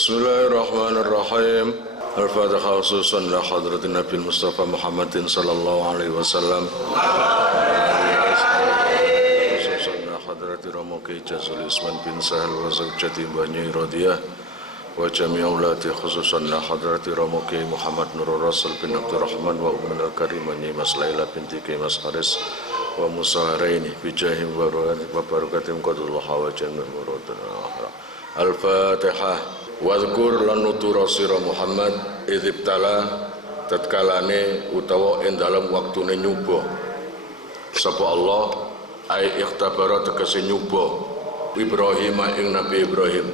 Bismillahirrahmanirrahim. Al-Fatihah khususan la hadratin Nabi Mustafa Muhammadin sallallahu alaihi wasallam. Khususan la hadratin Ramuki Jazul Isman bin Sahal wa Zawjati Bani Radiyah wa jami' aulati khususan la hadratin Ramuki Muhammad Nurul Rasul bin Abdurrahman wa Ummul Karimani Mas Laila binti Mas Haris wa Musa Haraini bijahim wa barakatim qadullah wa jami' muradana. Al-Fatihah. Wadhkur lan nutura sira Muhammad idzibtala tatkalane utawa ing dalem waktune nyuba sapa Allah ai ikhtabara tegese nyuba Ibrahim ing Nabi Ibrahim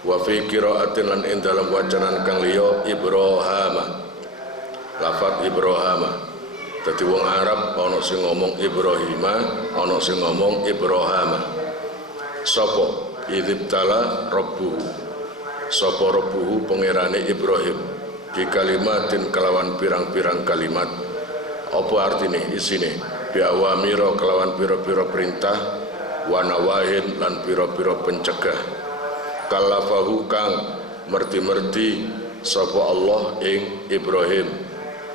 wa fi qiraatin lan ing dalem wacanan kang liya Ibrahim lafaz Ibrahim dadi wong Arab ana sing ngomong Ibrahim ana sing ngomong Ibrahim sapa idzibtala rabbuhu sapa rabbuhu pangerane Ibrahim di kalimatin kelawan pirang-pirang kalimat apa artine isine biawamira kelawan pira-pira perintah wa nawahin lan pira-pira pencegah kalafahu kang merti-merti sapa Allah ing Ibrahim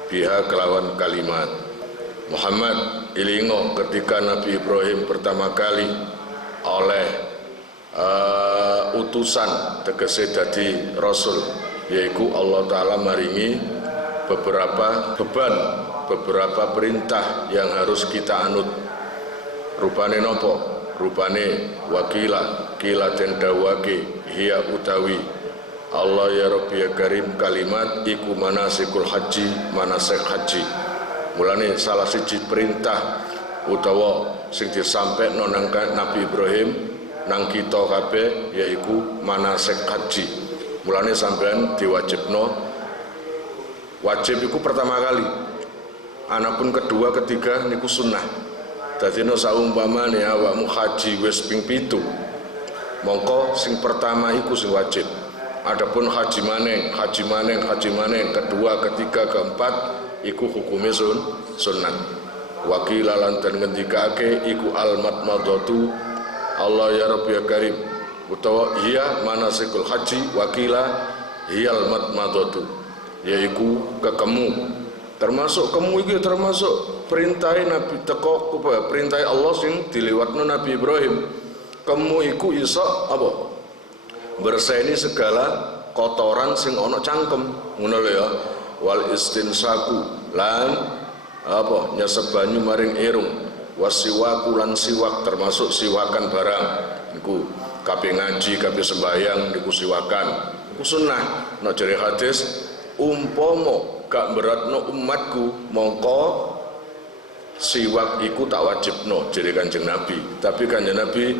biha kelawan kalimat Muhammad ilingo ketika Nabi Ibrahim pertama kali oleh utusan tegese dadi rasul yaitu Allah Ta'ala maringi beberapa beban beberapa perintah yang harus kita anut rupane nopo rupane wakila kila den dawake hiya utawi Allah ya Rabbi ya Karim kalimat iku manasikul haji manasik haji mulane salah siji perintah utawa sing disampaikan nang Nabi Ibrahim nang kita kabeh yaiku manasik haji mulane sampean diwajibno wajib iku pertama kali anapun kedua ketiga niku sunnah dadi no saumpamane awakmu haji wis ping 7 mongko sing pertama iku sing wajib adapun haji maneng kedua ketiga keempat iku hukume sunnah wakila lan den ngendikake iku almat madatu Allah ya Rabbi ya Karim utawa iya manasikul haji wakila hiyal matmadatu yaiku kekemu termasuk kemu iki termasuk perintah Nabi teko perintah Allah sing diliwatno Nabi Ibrahim kemu iku iso apa berseni segala kotoran sing ana cangkem ngono lho ya wal istinsaku lan apa nyesep banyu maring irung wasiwaku lan siwak termasuk siwakan barang niku kabeh ngaji kabeh sembahyang niku siwakan niku sunnah nek jare hadis umpama gak beratno umatku mongko siwak iku tak wajibno jare Kanjeng Nabi tapi Kanjeng Nabi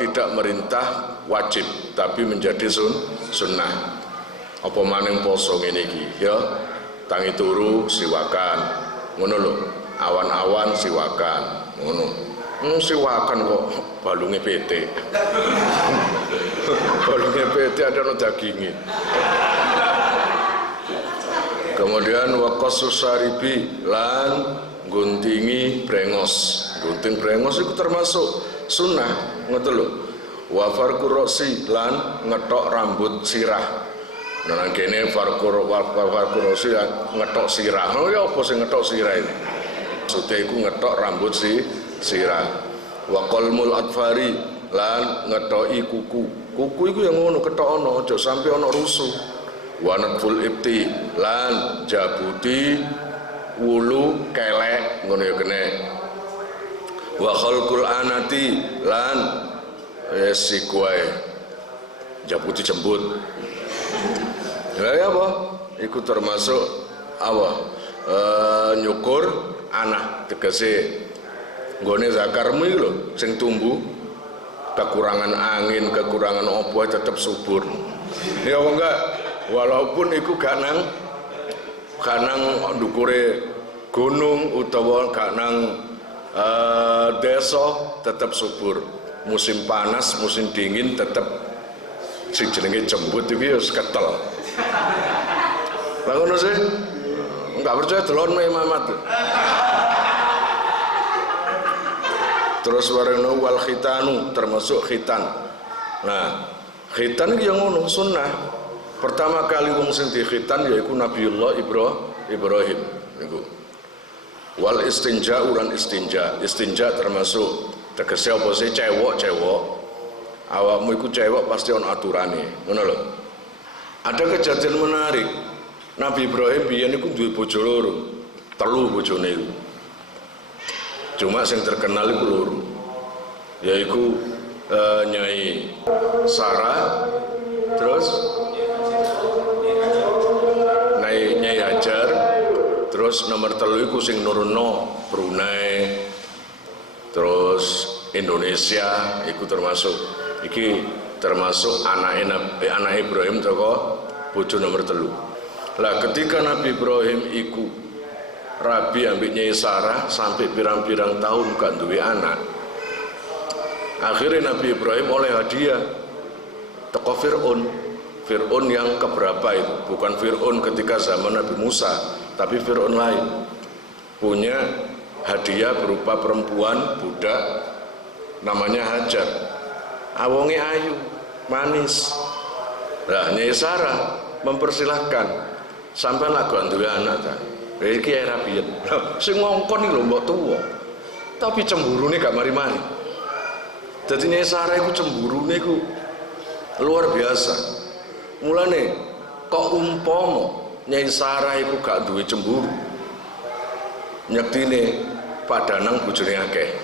tidak merintah wajib tapi menjadi sunnah apa maning poso ngene iki ya tangi turu siwakan ngono lho awan-awan siwakan ngono siwakan kok balunge PT balunge PT ada no dagingnya kemudian waqasus saribi lan guntingi brengos gunting brengos itu termasuk sunnah ngoten lho wa farqurosi lan ngetok rambut sirah nah kene farqurosi ngetok sirah oh ya apa sing ngetok sirah ini maksudnya itu ngetok rambut sirah wa qalmul atfari lan ngetoki kuku itu yang ngono ketokno aja sampai ana rusuh wa natful ibti lan jabuti wulu kelek ngono ya kene wa khalqul anati lan sikuae jabuti jembut ya apa iku termasuk apa nyukur anak tegese nggone zakarmu iki lho sing tumbuh kekurangan angin kekurangan opo tetap subur ya apa enggak walaupun iku gak nang ndukure gunung utawa gak nang desa tetap subur musim panas musim dingin tetap sing jenenge jembut iki wis ketel lha ngono sih enggak percaya delon Imamat terus warna wal khitanu termasuk khitan nah Khitan iki yang ngono sunnah. Pertama kali wong sing dikhitan yaiku Nabiullah Ibrahim niku. Wal istinja uran istinja. Istinja termasuk tegese apa sih cewek. Awakmu iku cewek pasti ono aturane, ngono lho. Ada kejadian menarik. Nabi Ibrahim biyen iku duwe bojo loro. 3 bojone iku. Cuma sing terkenal iku loro. Yaiku Nyai Sarah, terus Nyai Hajar, terus nomor 3 iku sing nuruno Brunei, terus Indonesia iku termasuk anak Ibrahim toko bojo nomor 3. Lah ketika Nabi Ibrahim iku rabi ambek Nyai Sarah sampai pirang-pirang tahun gak duwe anak. Akhirnya Nabi Ibrahim oleh hadiah teko Fir'aun yang keberapa itu, bukan Fir'aun ketika zaman Nabi Musa, tapi Fir'aun lain punya hadiah berupa perempuan budak namanya Hajar. Awonge ayu, manis. Lah Nyai Sarah mempersilahkan sampai lagu duwe anak ta. Iki era biyen. Sing ngongkon iki lho mbok tuwa. Tapi cemburune gak mari-mari. Dadi Nyai Sarah iku cemburune iku luar biasa. Mulane kok umpama Nyai Sarah iku gak duwe cemburu, nyektine Pak Danang bojone akeh.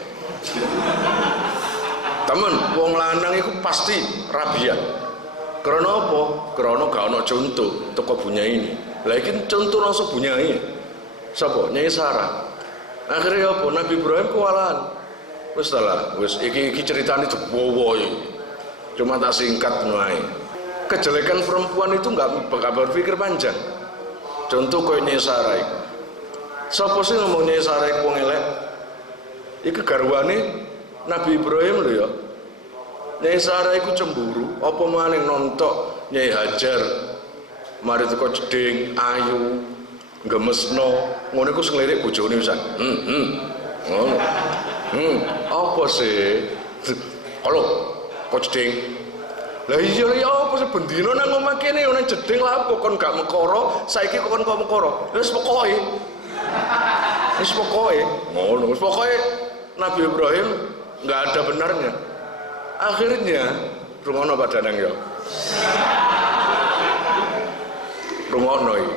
Temen, wong lanang iku pasti rabian. Karena apa? Karena gak ono contoh teko bunyai ini. Lah iki contoh langsung bunyai. Sapa? Nyai Sarah. Akhirnya apa? Nabi Ibrahim kewalahan. Wis iki ceritane jebowo iki. Cuma tak singkat wae. Kejelekan perempuan itu enggak berpikir panjang. Contoh koyo Nyai Sarah iki. Sapa sih ngomong Nyai Sarah iku wong elek? Iki garwane Nabi Ibrahim lho ya. Nyai Sarah iku cemburu, apa maning nontok Nyai Hajar mari teko jeding ayu gemesno ngono iku sing lirik bojone pisan. Ngono. Apa sih? Halo, kok jeding? Lah iya ya apa sih bendina nang omah kene nang jeding lah kok kon gak mekara, saiki kok kon mekara. Wis pokoke. Ngono, wis pokoke Nabi Ibrahim enggak ada benarnya. Akhirnya rumono Pak Danang ya. Rumono iki.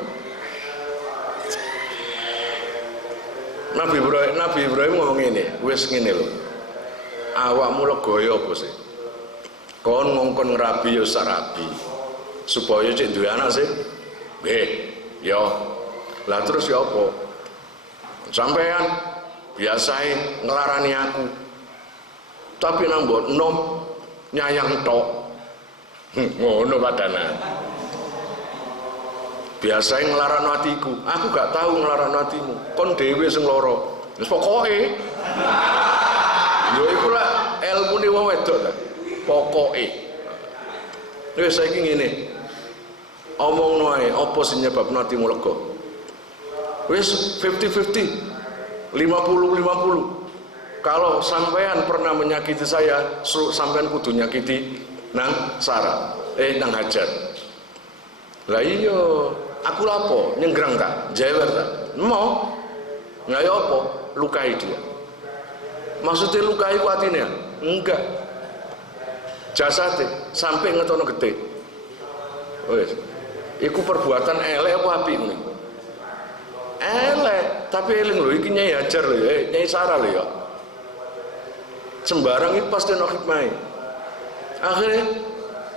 Nabi Ibrahim ngomong ini, wis ngene lho. Awakmu legaya apa sih? Kon ngongkon ngrabi ya sarabi. Supaya cek duwe anak sih. Ya. Lah terus ya apa? Sampean biasae ngelarani aku. Tapi nang mbok nom nyayang tok. Ngono Pak Danang. Biasae nglarano atiku, aku gak tahu nglarano atimu. Kon dhewe sing lara. Wis pokoke. Yo iku lah ilmune wong wedok ta. Pokoke. Wis saiki ngene. Omongno ae apa sing nyebabno atimu lega. Wis 50-50. 50-50. Kalau sampean pernah menyakiti saya, sampean kudu nyakiti nang Sarah, nang Hajar. Lah iya, aku lapo nyenggrang tak, jewer tak, mau nggak ya apa, lukai dia. Maksudnya lukai kuatinnya? Enggak. Jasate sampai ngetono gede. Wes, iku perbuatan elek apa apik ngono? Elek, tapi eling lho iki Nyai Hajar lho, Nyai Sarah lho ya. Sembarang itu pasti ono hikmah. Akhirnya,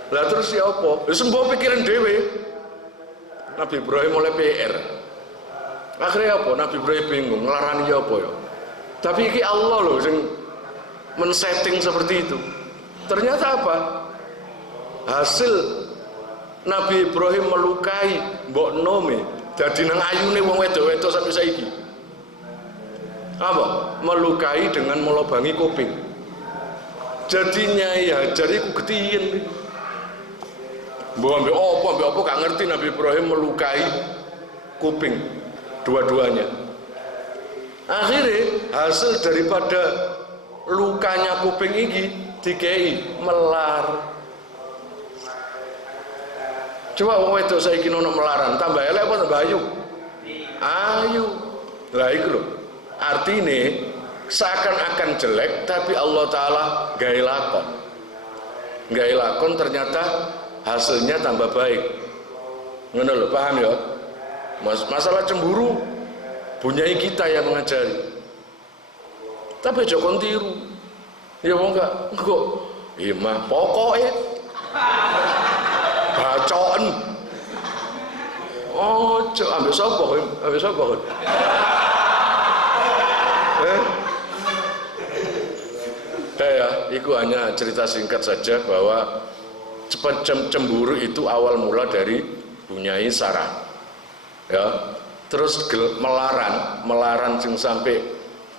lah terus ya apa? Ya sembuh pikiran dewe. Nabi Ibrahim oleh PR. Akhirnya apa? Nabi Ibrahim bingung, ngelarani ya apa ya? Tapi iki Allah loh yang men-setting seperti itu. Ternyata apa? Hasil Nabi Ibrahim melukai mbok nome dadi nang ayune wong wedok-wedok sampai saiki. Apa? Melukai dengan melobangi kuping. Jadi Nyai Hajar iku getiyen. Mbok ambek apa gak ngerti Nabi Ibrahim melukai kuping dua-duanya. Akhirnya hasil daripada lukanya kuping ini dikei melar. Coba wong wedok saiki ono melaran, tambah elek apa tambah ayu? Ayu. Lah iku lho. Artine seakan-akan jelek tapi Allah taala gawe lakon. Gawe lakon ternyata hasilnya tambah baik. Ngono lho, paham ya? Masalah cemburu bunyai kita yang mengajari. Tapi aja kon tiru. Ya wong enggak imah pokoke bacoken. Ojo ambek sapa kowe? Ambek sapa kowe? Ya, itu hanya cerita singkat saja bahwa cemburu itu awal mula dari bunyai Sarah. Ya, terus melaran sing sampai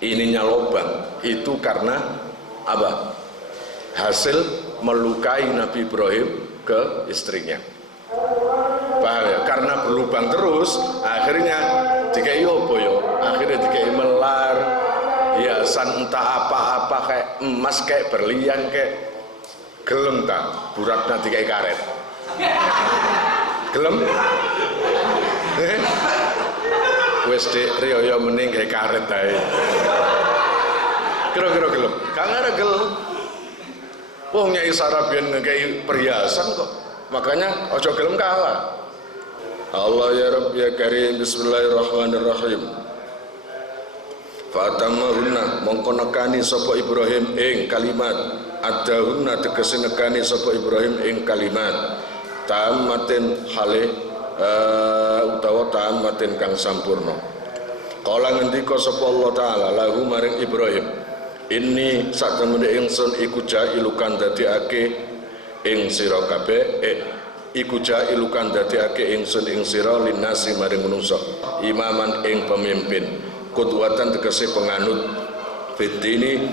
ininya lobang itu karena apa? Hasil melukai Nabi Ibrahim ke istrinya. Paham ya? Karena berlubang terus, akhirnya dikai apa ya? Akhirnya dikai melar, hiasan entah apa-apa kayak emas, kayak berlian, kayak gelem tak? Buratna dikai karet. Gelem? Wes dik riyo mending kayak karet ae. Kira-kira gelem? Gak ada gelem. Wong Nyai Sarah biyen ngekei perhiasan kok. Makanya ojo gelem kalah. Allah ya Rabb ya Karim, bismillahirrahmanirrahim. Fatamahunna mongko nekani sapa Ibrahim ing kalimat, adahunna tegese nekani sapa Ibrahim ing kalimat tamatin hale utawa tamatin kang sampurna. Kala ngendika sapa Allah taala lahu maring Ibrahim, inni sak temene ingsun iku jailukan dadekake ing sira kabeh iku jailukan dadekake ingsun ing sira linasi maring manungsa imaman ing pemimpin kudwatan tegese penganut fitini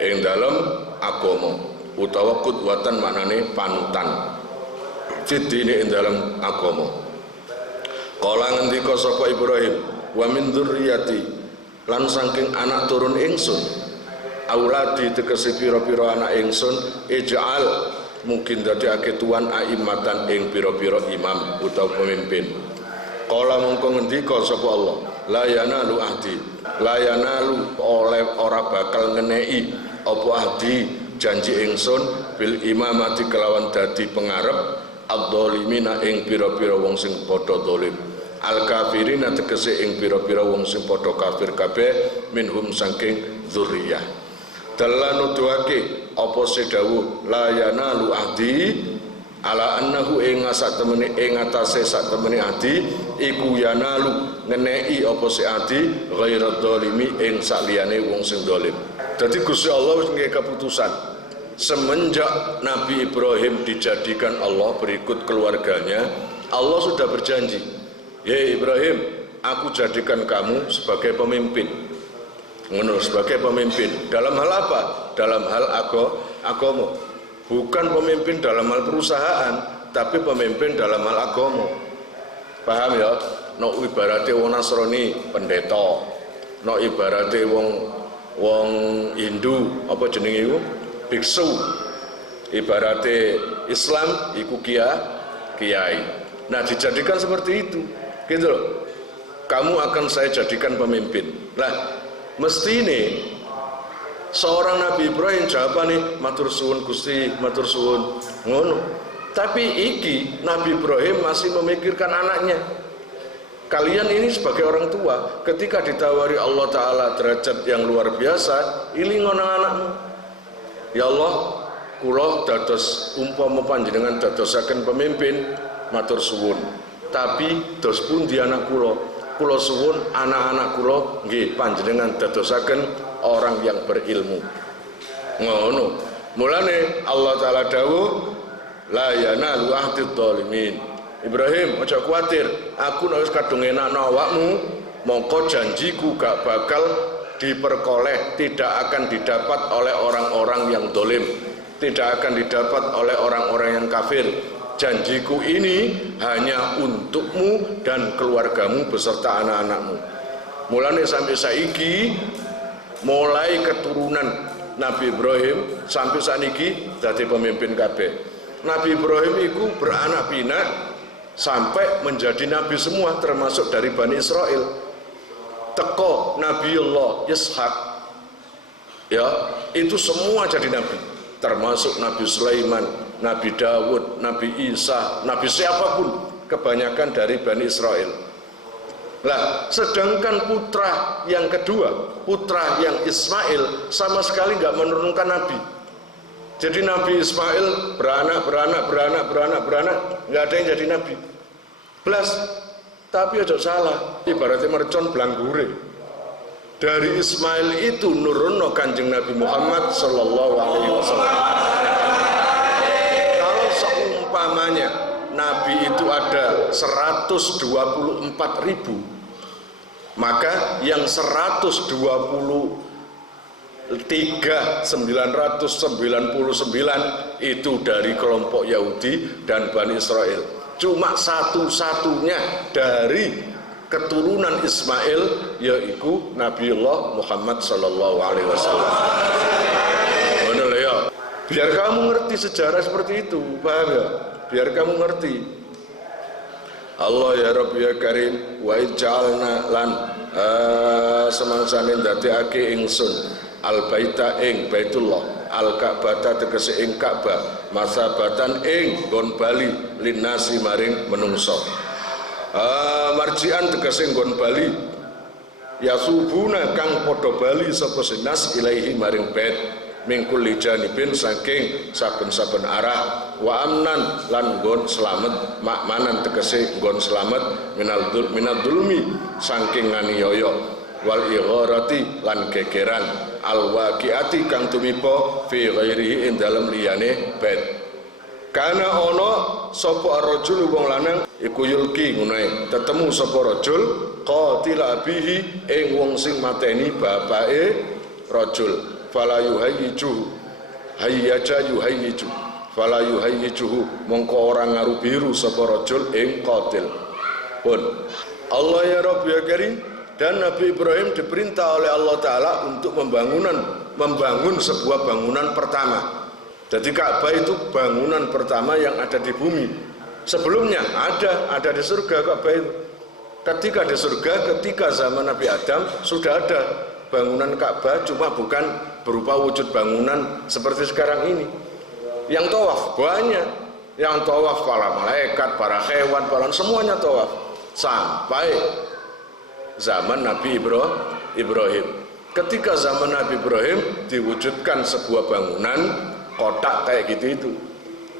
ing dalem agama utawa kudwatan maknane panutan fitini ing dalem agama. Kala ngendika sapa Ibrahim, wa min dzurriyyati lan saking anak turun ingsun auladi tegese pira-pira anak ingsun ij'al mungkin dadekake tuan aimatan ing pira-pira imam utawa pemimpin. Kala mongko ngendika sapa Allah, la yanalu ahdi, la yanalu oleh ora bakal ngeneki apa ahdi janji ingsun bil imamati kelawan dadi pengarep adzalimina ing pira-pira wong sing padha zalim, al kafirina tegese ing pira-pira wong sing padha kafir kabeh minhum saking dzurriyyah. Dalan nuduhake apa sedawuh la yanalu ahdi ala annahu ing sak temene ing atase sak temene ahdi iku yanalu ngeneki apa si ahdi ghairadz zalimi ing saliyane wong sing zalim. Dadi Gusti Allah wis nggih keputusan semenjak Nabi Ibrahim dijadikan Allah berikut keluarganya, Allah sudah berjanji, ya Ibrahim, aku jadikan kamu sebagai pemimpin. Ngono, sebagai pemimpin dalam hal apa? Dalam hal agama. Bukan pemimpin dalam hal perusahaan, tapi pemimpin dalam hal agama. Paham ya? No ibarate wong Nasrani pendeta, no ibarate wong Hindu apa jenenge iku? Biksu. Ibarate Islam iku kiai. Nah, dijadikan seperti itu. Gitu loh. Kamu akan saya jadikan pemimpin. Nah, mesti ini seorang Nabi Ibrahim jawabane matur suwun Gusti, matur suwun ngono. Tapi iki Nabi Ibrahim masih memikirkan anaknya. Kalian ini sebagai orang tua, ketika ditawari Allah Ta'ala derajat yang luar biasa, ilingon anakmu. Ya Allah, kula dados umpama panjenengan dadosaken pemimpin, matur suwun. Tapi dos pundi anak kula suwun anak-anak kula nggih panjenengan dadosaken orang yang berilmu. Ngono. Mulane Allah Ta'ala dawuh la yanalu ahdidz zalimin. Ibrahim, aja kuwatir, aku nek wis kadung enakno awakmu, mongko janjiku gak bakal diperkoleh, tidak akan didapat oleh orang-orang yang dolim, tidak akan didapat oleh orang-orang yang kafir. Janjiku ini hanya untukmu dan keluargamu beserta anak-anakmu. Mulane sampai saiki, mulai keturunan Nabi Ibrahim sampai saniki dadi pemimpin kabeh. Nabi Ibrahim itu beranak pinak sampai menjadi nabi semua, termasuk dari Bani Israel. Teko Nabiullah Ishak, ya, itu semua jadi nabi, termasuk Nabi Sulaiman, Nabi Dawud, Nabi Isa, Nabi siapapun, kebanyakan dari Bani Israel. Lah, sedangkan putra yang kedua, putra yang Ismail, sama sekali nggak menurunkan nabi. Jadi Nabi Ismail beranak, nggak ada yang jadi nabi. Belas, tapi ojo salah, ibaratnya mercon belanggure. Dari Ismail itu nurunno Kanjeng Nabi Muhammad Sallallahu Alaihi Wasallam. Kalau seumpamanya nabi itu ada 124.000, maka yang 123.999 itu dari kelompok Yahudi dan Bani Israel. Cuma satu-satunya dari keturunan Ismail, yaitu Nabiullah Muhammad Sallallahu Alaihi Wasallam. Benar ya? Biar kamu ngerti sejarah seperti itu, paham ya? Biar kamu ngerti. Allah ya Rabbi ya Karim, wa ij'alna lan semangsane ndadekake ingsun al-baita ing Baitullah, al-Ka'bata tegese ing Ka'bah, masabatan ing nggon bali linnasi maring menungso. Marjian tegese nggon bali yasubuna kang padha bali sapa sinas ilaihi maring bait mingkul lijanibin saking saben-saben arah, wa amnan lan nggon slamet, makmanan tegese nggon slamet minal dulmi saking nganiaya, wal igharati lan gegeran, al waqiati kang tumiba fi ghairihi ing dalem liyane bait. Kana ana sapa rajul wong lanang iku yulki ngono tetemu sapa rajul qatil abihi ing wong sing mateni bapake rajul, fala yuhayyiju hayyaja yuhayyiju fala yuhayyiju mongko ora ngarubiru sapa rajul ing qatil pun. Allah ya Rabb ya Karim, dan Nabi Ibrahim diperintah oleh Allah Ta'ala untuk membangun sebuah bangunan pertama. Jadi Ka'bah itu bangunan pertama yang ada di bumi. Sebelumnya ada di surga Ka'bah itu. Ketika di surga, ketika zaman Nabi Adam sudah ada bangunan Ka'bah, cuma bukan berupa wujud bangunan seperti sekarang ini. Yang tawaf banyak, yang tawaf para malaikat, para hewan, semuanya tawaf. Sampai zaman Nabi Ibrahim. Ketika zaman Nabi Ibrahim diwujudkan sebuah bangunan kotak kayak gitu itu,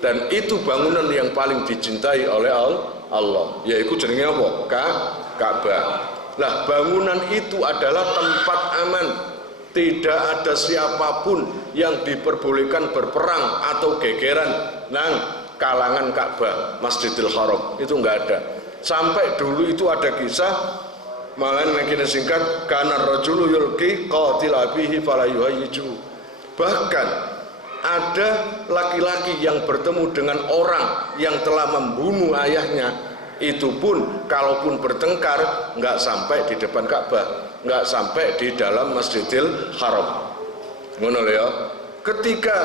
dan itu bangunan yang paling dicintai oleh Allah, yaitu jenenge apa? Ka'bah. Lah, bangunan itu adalah tempat aman, tidak ada siapapun yang diperbolehkan berperang atau gegeran nang kalangan Ka'bah, Masjidil Haram, itu enggak ada. Sampai dulu itu ada kisah, malah makin singkat, kana rajulu yulqi qatil abihi fala yuhayyiju. Bahkan ada laki-laki yang bertemu dengan orang yang telah membunuh ayahnya, itu pun kalaupun bertengkar nggak sampai di depan Ka'bah, nggak sampai di dalam Masjidil Haram. Ngono ya. Ketika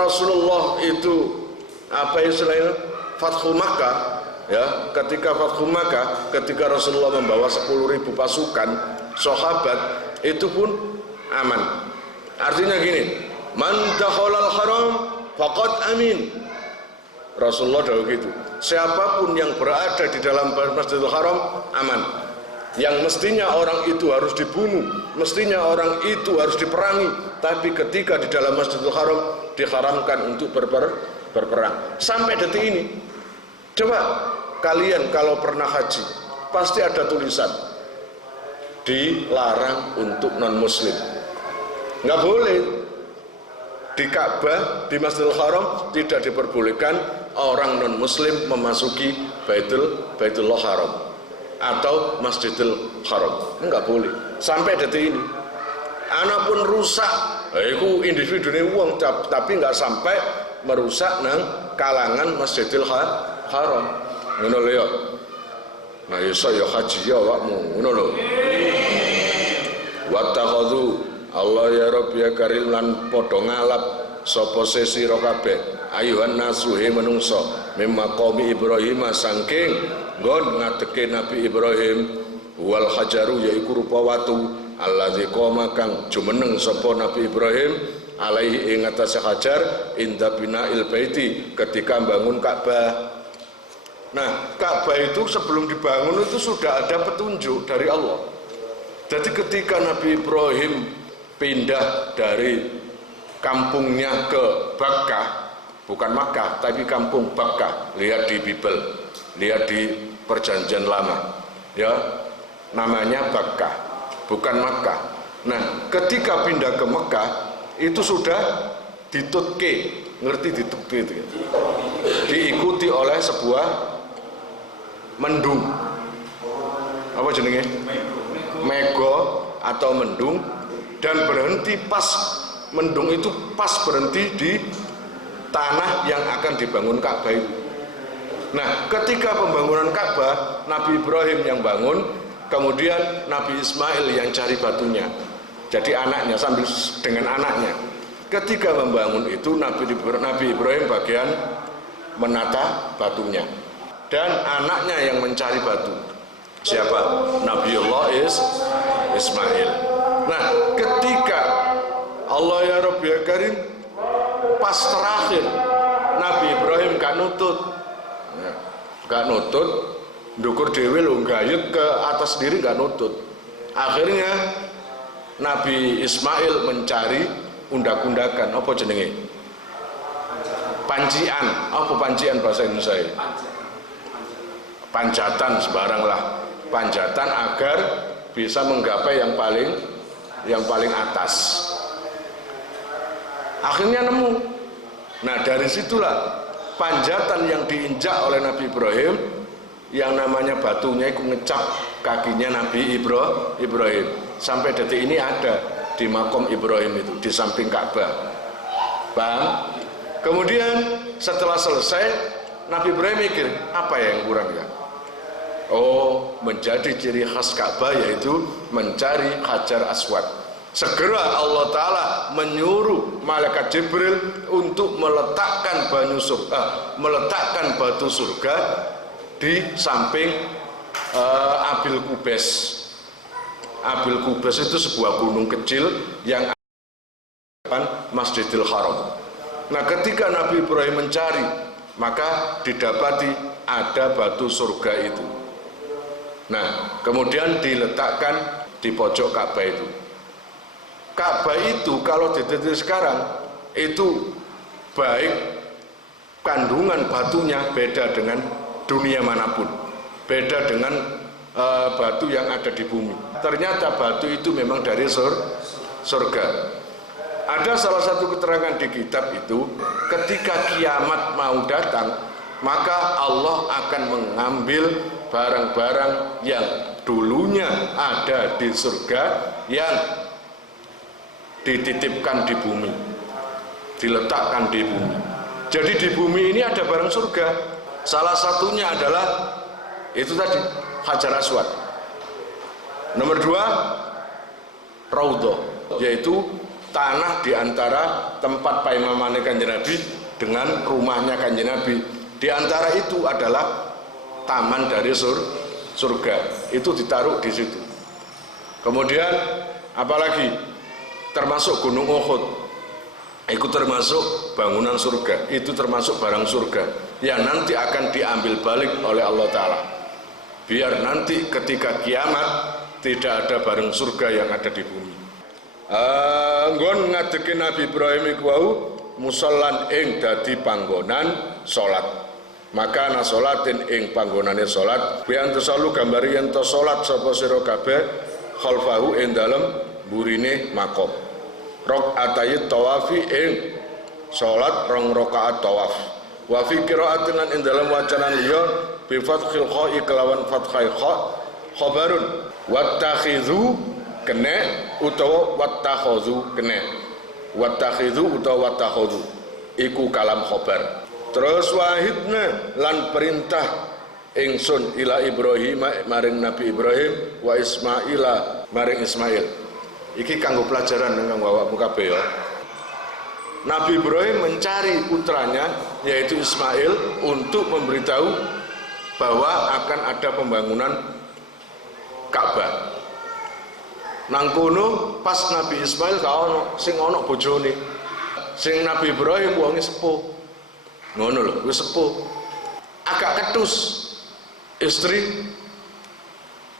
Rasulullah itu apa istilahnya Fathu Makkah, ya, ketika Fathu Makkah, ketika Rasulullah membawa 10.000 pasukan sahabat, itu pun aman. Artinya gini, man dakhalal haram faqad amin. Rasulullah dawuh gitu. Siapapun yang berada di dalam Masjidil Haram aman. Yang mestinya orang itu harus dibunuh, mestinya orang itu harus diperangi, tapi ketika di dalam Masjidil Haram diharamkan untuk berperang. Sampai detik ini, coba kalian kalau pernah haji, pasti ada tulisan dilarang untuk non-muslim. Nggak boleh. Di Ka'bah, di Masjidil Haram tidak diperbolehkan orang non-muslim memasuki Baitullah Haram atau Masjidil Haram. Nggak boleh. Sampai detik ini. Anak pun rusak, itu individu ini uang, tapi nggak sampai merusak nang kalangan Masjidil Haram. Ngono lho ya. Nah iso ya haji ya awakmu, ngono lho. Wattakhadhu Allah ya Rabbi ya Karim lan padha ngalap sapa sira kabeh ayuhan nasu he menungso mimma qaumi Ibrahim sangking nggon ngadeke Nabi Ibrahim wal hajaru yaiku rupa watu allazi qoma kang jumeneng sapa Nabi Ibrahim alaihi ing atase hajar inda bina'il baiti ketika bangun Ka'bah. Nah, Ka'bah itu sebelum dibangun itu sudah ada petunjuk dari Allah. Jadi ketika Nabi Ibrahim pindah dari kampungnya ke Bakkah, bukan Makkah, tapi kampung Bakkah. Lihat di Bible, lihat di Perjanjian Lama, ya, namanya Bakkah, bukan Makkah. Nah, ketika pindah ke Mekah, itu sudah ditutke, ngerti ditutke itu, diikuti oleh sebuah mendung, apa jenenge? Mego atau mendung, dan berhenti pas. Mendung itu pas berhenti di tanah yang akan dibangun Ka'bah itu. Nah, ketika pembangunan Ka'bah, Nabi Ibrahim yang bangun, kemudian Nabi Ismail yang cari batunya. Jadi anaknya sambil dengan anaknya. Ketika membangun itu, Nabi Ibrahim bagian menata batunya. Dan anaknya yang mencari batu. Siapa? Nabiullah Ismail. Nah, ketika Allah ya Rabbi ya Karim pas terakhir Nabi Ibrahim gak nutut ndukur dewi lo gayut ke atas diri gak nutut. Akhirnya Nabi Ismail mencari undak-undakan, apa jenenge? Pancian, apa pancian bahasa Indonesia? Panjatan sebarang lah, panjatan agar bisa menggapai yang paling atas. Akhirnya nemu. Nah, dari situlah panjatan yang diinjak oleh Nabi Ibrahim, yang namanya batunya itu ngecap kakinya Nabi Ibrahim. Sampai detik ini ada di makom Ibrahim itu, di samping Ka'bah. Paham? Kemudian setelah selesai, Nabi Ibrahim mikir, apa yang kurang ya? Oh, menjadi ciri khas Ka'bah yaitu mencari Hajar Aswad. Segera Allah Ta'ala menyuruh malaikat Jibril untuk meletakkan batu surga di samping Abil Qubais. Abil Qubais itu sebuah gunung kecil yang ada Masjidil Haram. Nah, ketika Nabi Ibrahim mencari, maka didapati ada batu surga itu. Nah, kemudian diletakkan di pojok Ka'bah itu. Ka'bah itu kalau diteliti sekarang itu baik kandungan batunya beda dengan dunia manapun, beda dengan batu yang ada di bumi. Ternyata batu itu memang dari surga. Ada salah satu keterangan di kitab itu, ketika kiamat mau datang, maka Allah akan mengambil barang-barang yang dulunya ada di surga yang dititipkan di bumi, diletakkan di bumi. Jadi di bumi ini ada barang surga. Salah satunya adalah itu tadi, Hajar Aswad. Nomor 2, Raudhah, yaitu tanah di antara tempat paimamane Kanjeng Nabi dengan rumahnya Kanjeng Nabi. Di antara itu adalah taman dari surga. Itu ditaruh di situ. Kemudian apalagi? Termasuk Gunung Uhud, itu termasuk bangunan surga, itu termasuk barang surga yang nanti akan diambil balik oleh Allah Ta'ala, biar nanti ketika kiamat tidak ada barang surga yang ada di bumi. Nggon ngadeki Nabi Ibrahim iku wau musallan ing dadi panggonan salat. Maka ana salatin ing panggonane salat, biyen tusalu gambari yen to salat sapa sira kabeh khalfahu ing dalem burine makom. Rakaatay tawafi ing salat 2 rakaat tawaf. Wa fi qira'atin lan ing dalam wacanan liya bi fathil kha'i kelawan fathai kha khabarun wattakhidhu kene utawa wattakhuzu kene. Wattakhidhu utawa wattakhudhu iku kalam khabar. Terus wahidna lan perintah ingsun ila Ibrahim maring Nabi Ibrahim wa Ismaila maring Ismail. Iki kanggo pelajaran kanggo awakmu kabeh ya. Nabi Ibrahim mencari putranya yaitu Ismail untuk memberitahu bahwa akan ada pembangunan Ka'bah. Nang kono pas Nabi Ismail gak ono sing ono bojone. Sing Nabi Ibrahim wonge sepuh. Ngono lho, wis sepuh. Agak ketus istri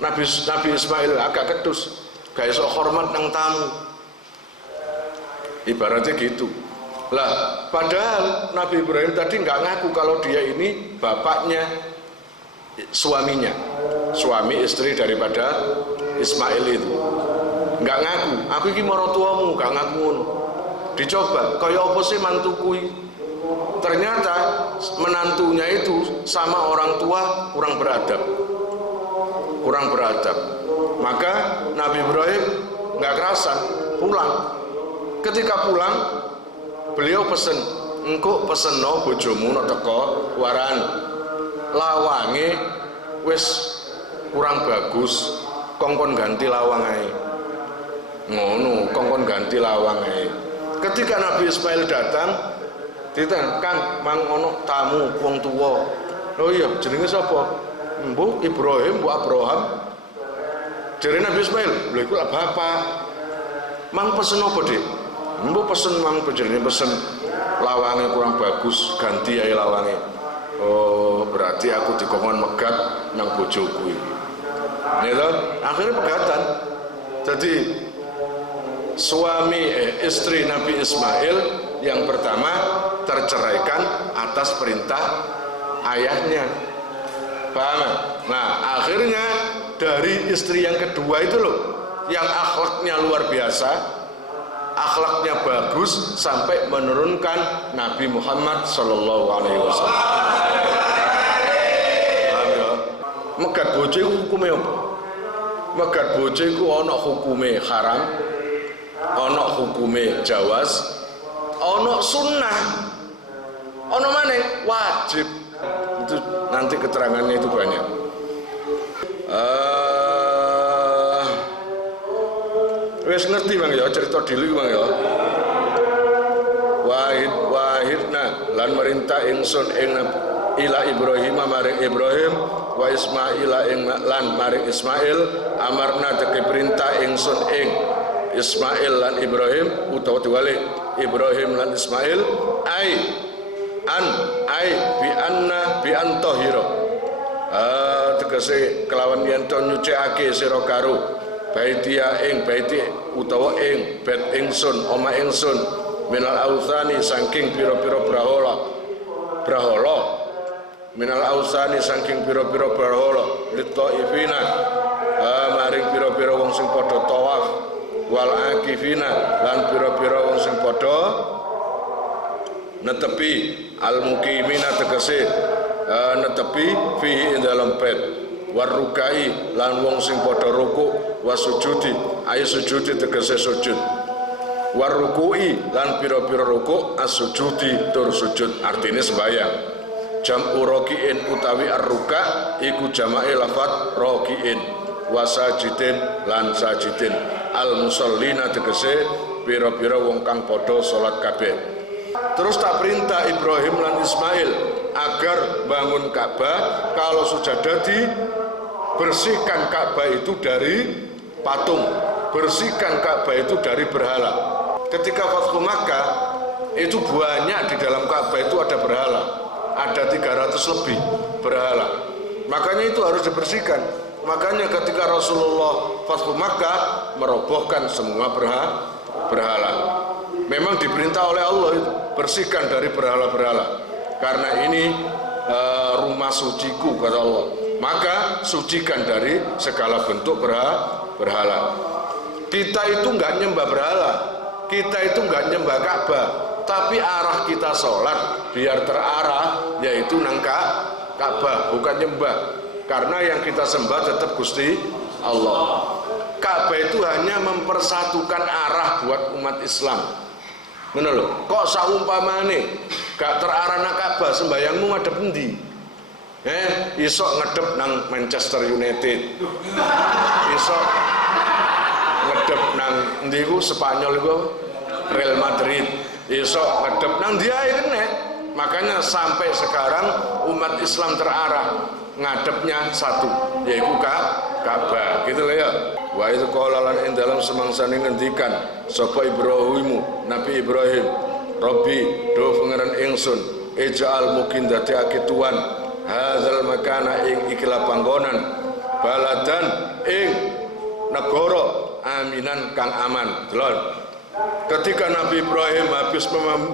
Nabi Ismail agak ketus. Gak iso hormat nang tamu. Ibaratnya gitu. Lah, padahal Nabi Ibrahim tadi nggak ngaku kalau dia ini bapaknya suaminya, suami istri daripada Ismail itu. Nggak ngaku, aku ini marotuamu, nggak ngaku ngono. Dicoba, kaya apa sih mantuku? Ternyata menantunya itu sama orang tua kurang beradab. Kurang beradab. Maka Nabi Ibrahim nggak kerasan, pulang. Ketika pulang, beliau pesen, engko peseno bojomu no teko waran lawange wis kurang bagus, kongkon ganti lawang ae. Ngono, kongkon ganti lawang ae. Ketika Nabi Ismail datang, ditanya, "Kang, mang ono tamu wong tuwa." "Oh iya, jenenge sapa?" "Mbok Ibrahim, Mbok Abraham." Jare Nabi Ismail, "Lha iku lah bapak." "Mang pesen apa, Dik?" "Mbok pesen mang jenenge pesen lawange kurang bagus, ganti ae lawange." "Oh, berarti aku dikongkon megat nang bojoku iki." Gitu, akhirnya pegatan. Jadi istri Nabi Ismail yang pertama terceraikan atas perintah ayahnya. Paham? Nah, akhirnya dari istri yang kedua itu loh, yang akhlaknya luar biasa, akhlaknya bagus sampai menurunkan Nabi Muhammad Sallallahu Alaihi Wasallam. Megat bojo hukumnya apa? Megat bojo itu ana hukume haram, ana hukume jawaz, ana sunnah, ana maneh wajib. Itu nanti keterangannya itu banyak. Wes ngerti Bang ya cerita dulu Bang ya. Wahidna lan merintah ingsun ing ila Ibrahim maring Ibrahim wa Ismaila ing lan maring Ismail amarna teke perintah ingsun ing Ismail lan Ibrahim utawa diwali Ibrahim lan Ismail bi antahira tegese kelawan yen to nyucikake sira karo baitia ing baiti utawa ing bet ingsun oma ingsun minal autsani saking pira-pira brahala minal ausani saking pira-pira berhala litaifina maring pira-pira wong sing padha tawaf wal akifina lan pira-pira wong sing padha netepi al mukimina tegese netepi fihi ing dalem bait warukai lan wong sing padha rukuk wasujudi ayo sujudi tegese sujud warukui lan pira-pira rukuk as-sujudi tur sujud artine sembahyang. Jam'u roki'in utawi ar-ruka iku jama'i lafat roki'in wasajidin lan sajidin al-musallina tegese pira-pira wong kang padha salat kabeh. Terus tak perintah Ibrahim lan Ismail agar bangun Ka'bah. Kalau sudah jadi, bersihkan Ka'bah itu dari patung, bersihkan Ka'bah itu dari berhala. Ketika Fathu Makkah itu banyak di dalam Ka'bah itu ada berhala. Ada 300 lebih berhala, makanya itu harus dibersihkan. Makanya ketika Rasulullah Fathu Makkah merobohkan semua berhala. Memang diperintah oleh Allah itu bersihkan dari berhala-berhala, karena ini rumah suciku kata Allah, maka sucikan dari segala bentuk berhala. Kita itu nggak nyembah berhala, kita itu nggak nyembah Ka'bah, tapi arah kita sholat biar terarah yaitu nang Ka'bah, bukan nyembah. Karena yang kita sembah tetap Gusti Allah. Ka'bah itu hanya mempersatukan arah buat umat Islam. Ngono lho. Kok saumpamane gak terarah nang Ka'bah, sembayangmu ngadep endi? Iso ngedep nang Manchester United. Iso ngedep nang endi ku Spanyol iku Real Madrid. iso ngedep nang dia kene. Makanya sampai sekarang umat Islam terarah ngadepnya satu, yaitu Ka'bah, gitu loh ya. Wa itu qala lan ing dalam semangsane ngendikan sapa Ibrahimu, Nabi Ibrahim, Rabbi do pangeran ingsun, ij'al mukin dadekake tuan hadzal makana ing ikilah panggonan baladan ing negara aminan kang aman. Delon. Ketika Nabi Ibrahim habis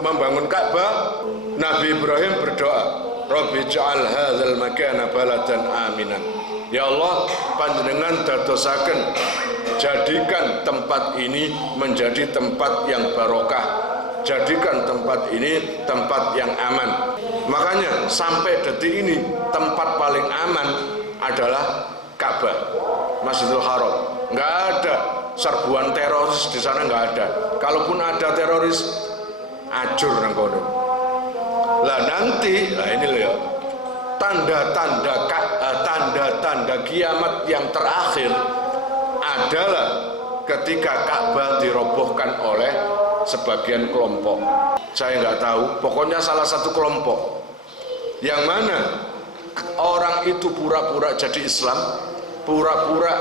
membangun Ka'bah, Nabi Ibrahim berdoa, Rabbi ja'al hadzal makana baladan aminan. Ya Allah, panjenengan dadosaken jadikan tempat ini menjadi tempat yang barokah, jadikan tempat ini tempat yang aman. Makanya sampai detik ini tempat paling aman adalah Ka'bah, Masjidil Haram. Nggak ada serbuan teroris di sana, nggak ada. Kalaupun ada teroris, ajur nang kono. Lah nanti, lah ini loh ya, tanda-tanda kiamat yang terakhir adalah ketika Ka'bah dirobohkan oleh sebagian kelompok. Saya nggak tahu, pokoknya salah satu kelompok yang mana orang itu pura-pura jadi Islam, pura-pura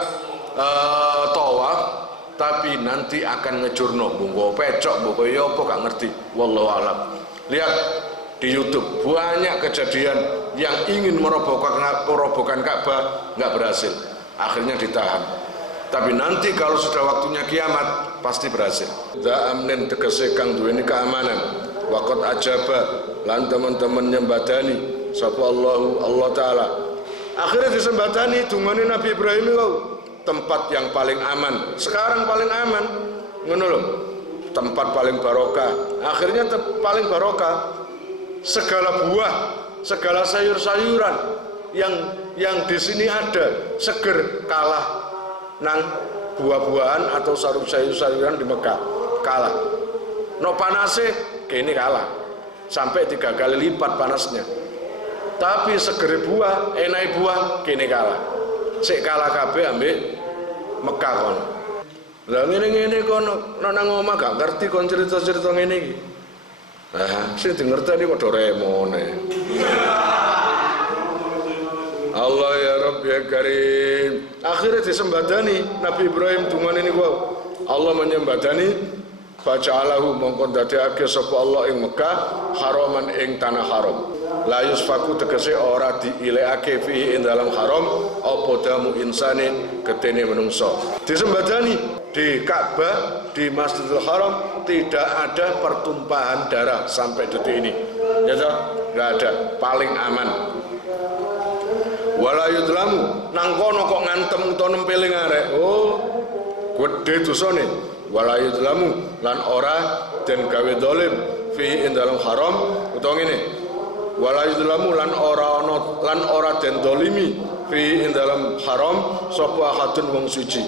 tawaf, tapi nanti akan ngejurno bungo pecok, bungo yopo gak ngerti, wallahu alam. Lihat di YouTube banyak kejadian yang ingin merobohkan Ka'bah nggak berhasil, akhirnya ditahan. Tapi nanti kalau sudah waktunya kiamat pasti berhasil. Da'amnen tegese kang duweni keamanan. Waqat ajaba lan teman-teman nyembadani sapa Allah Ta'ala. Akhirnya disembadani dungane Nabi Ibrahim itu tempat yang paling aman. Sekarang paling aman, ngono lho. Tempat paling barokah. Akhirnya paling barokah. Segala buah, segala sayur-sayuran yang di sini ada seger kalah nang buah-buahan atau sayur-sayuran di Mekah, kalah. No panase kene kalah. Sampai 3 kali lipat panasnya. Tapi seger buah, enake buah kene kalah. Sik kalah kabeh ambek Mekah kon. Lah ngene-ngene kono nang omah gak ngerti kon cerita-cerita ngene iki. Nah, sing dingerteni kok Doraemon. Allah ya Rabb ya Karim. Akhirnya disembadani Nabi Ibrahim dungane niku. Allah menyembadani faja'alahu mongko dadekake sapa Allah ing Mekah haraman ing tanah haram. La yusfaku tegese ora diilekake fihi ing dalam haram apa damu insane getene menungso. Disembadani di Ka'bah, di Masjidil Haram tidak ada pertumpahan darah sampai detik ini. Ya toh? Enggak ada, paling aman. Wala yudlamu nang kono kok ngantem utawa nempeling arek. Oh, gede dosane. Wala yudlamu lan ora den gawe dolim fi ing dalam haram utawa ngene. Wala yudlamu lan ora den dolimi fi ing dalam haram sapa hadun wong suci.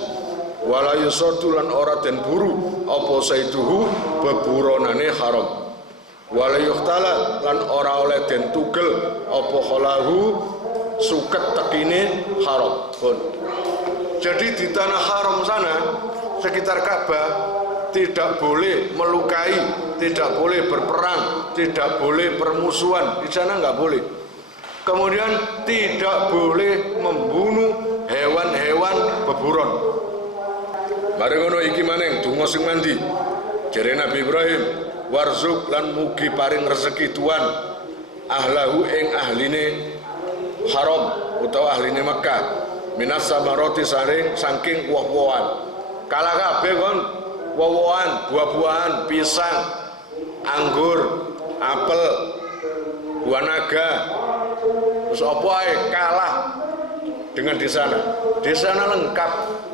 Wala yusadu lan ora den buru apa saiduhu beburonane haram. Wala yuhtala lan ora oleh den tugel apa khalahu suket tekine haram pun. Jadi di tanah haram sana sekitar Ka'bah tidak boleh melukai, tidak boleh berperang, tidak boleh permusuhan, di sana nggak boleh. Kemudian tidak boleh membunuh hewan-hewan beburon. Mari ngono iki maneng donga sing mandi. Jere Nabi Ibrahim, warzuk lan mugi paring rezeki tuan ahlahu ing ahline haram utawa ahline Mekah minas samaroti saking woh-wohan. Kala kabeh kon woh-wohan, buah-buahan, pisang, anggur, apel, buah naga. Terus apa ae kalah dengan di sana. Di sana lengkap.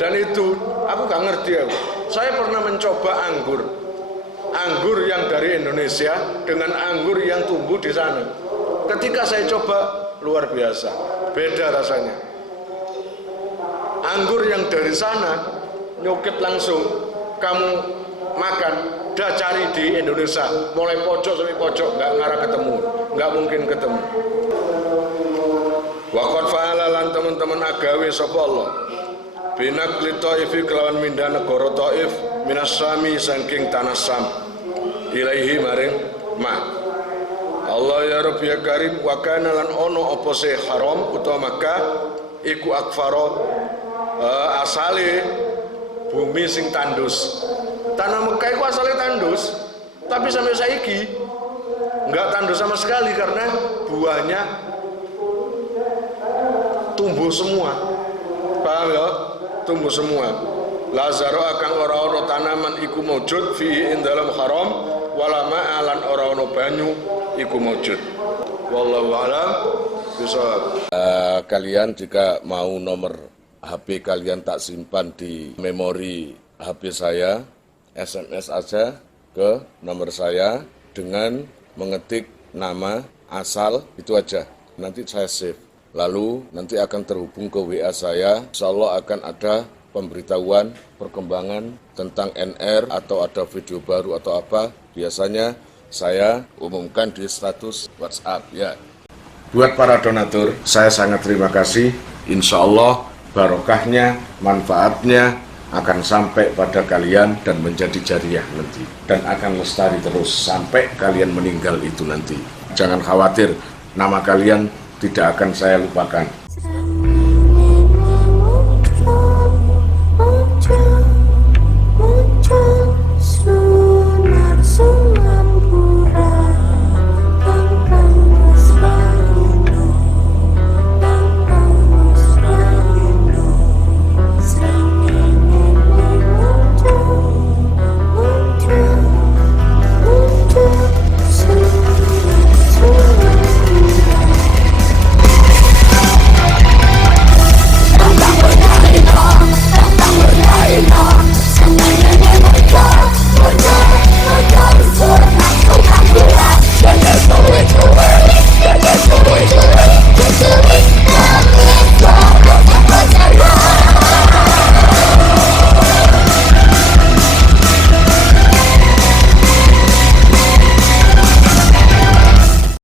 Dan itu aku gak ngerti aku. Saya pernah mencoba anggur yang dari Indonesia dengan anggur yang tumbuh di sana. Ketika saya coba luar biasa, beda rasanya. Anggur yang dari sana nyukit langsung kamu makan, dah cari di Indonesia, mulai pojok sampai pojok nggak ngarah ketemu, nggak mungkin ketemu. Waqad fa'ala lan teman-teman agawe sapa Allah. Binakli Taifi kelawan mindah negara Taif minas Sami saking tanah Sam. ilaihi maring ma. Allah ya Rabbi ya Karim wa kana lan ono apa se haram utawa Makkah iku akfaro asale bumi sing tandus. Tanah Mekah itu asalnya tandus, tapi sampai saiki enggak tandus sama sekali karena buahnya tumbuh semua. Paham ya? Tumbuh semua. Lazaro akan ora-ora tanaman iku maujud fi ing dalam haram wala ma'alan ora-ora banyu iku maujud. Wallahu a'lam bishawab. Kalian jika mau nomor HP kalian tak simpan di memori HP saya, SMS aja ke nomor saya dengan mengetik nama asal itu aja. Nanti saya save. Lalu nanti akan terhubung ke WA saya. Insya Allah akan ada pemberitahuan perkembangan tentang NR atau ada video baru atau apa. Biasanya saya umumkan di status WhatsApp ya. Buat para donatur, saya sangat terima kasih. Insya Allah barokahnya, manfaatnya akan sampai pada kalian dan menjadi jariah nanti. Dan akan lestari terus sampai kalian meninggal itu nanti. Jangan khawatir, nama kalian tidak akan saya lupakan.